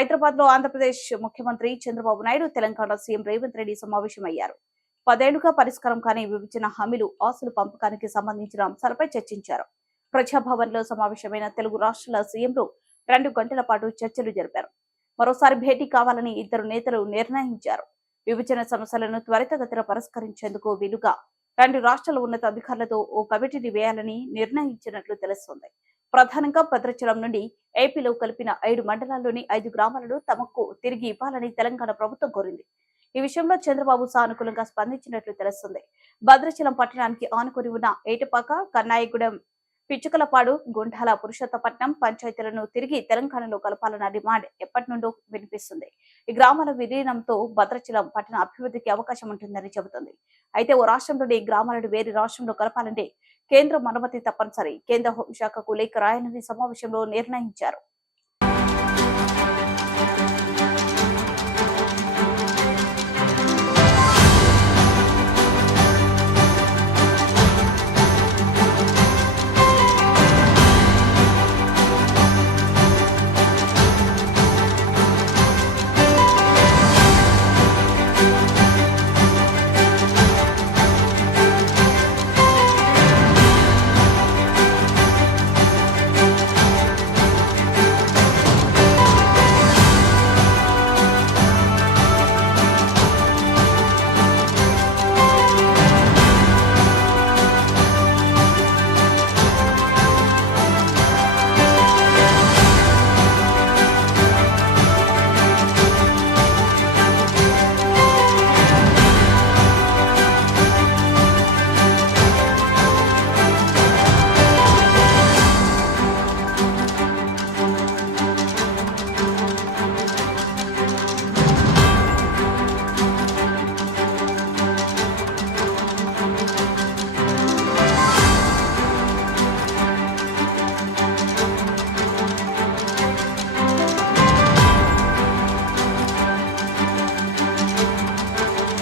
హైదరాబాద్ లో ఆంధ్రప్రదేశ్ ముఖ్యమంత్రి చంద్రబాబు నాయుడు, తెలంగాణ సీఎం రేవంత్ రెడ్డి సమావేశమయ్యారు. 10 ఏళ్లుగా పరిష్కారం కాని విభజన హామీలు, ఆస్తుల పంపకానికి సంబంధించిన అంశాలపై చర్చించారు. ప్రజాభవన్ లో సమావేశమైన తెలుగు రాష్ట్రాల సీఎంలు 2 గంటల పాటు చర్చలు జరిపారు. మరోసారి భేటీ కావాలని ఇద్దరు నేతలు నిర్ణయించారు. విభజన సమస్యలను త్వరితగతిన పరిష్కరించేందుకు వీలుగా 2 రాష్ట్రాల ఉన్నత అధికారులతో ఓ కమిటీని వేయాలని నిర్ణయించినట్లు తెలుస్తోంది. ప్రధానంగా భద్రాచలం నుండి ఏపీలో కలిపిన 5 మండలాల్లోని 5 గ్రామాలను తమకు తిరిగి ఇవ్వాలని తెలంగాణ ప్రభుత్వం కోరింది. ఈ విషయంలో చంద్రబాబు సానుకూలంగా స్పందించినట్లు తెలుస్తుంది. భద్రాచలం పట్టణానికి ఆనుకుని ఉన్న ఏటపాక, కన్నాయిగూడెం, పిచ్చుకలపాడు, గుండాల, పురుషోత్తపట్నం పంచాయతీలను తిరిగి తెలంగాణలో కలపాలన్న డిమాండ్ ఎప్పటి నుండో వినిపిస్తుంది. ఈ గ్రామాల విలీనంతో భద్రాచలం పట్టణ అభివృద్ధికి అవకాశం ఉంటుందని చెబుతుంది. అయితే ఓ రాష్ట్రంలోని ఈ గ్రామాలను వేరే రాష్ట్రంలో కలపాలంటే కేంద్రం అనుమతి తప్పనిసరి. కేంద్ర హోంశాఖకు లేఖ రాయాలని సమావేశంలో నిర్ణయించారు.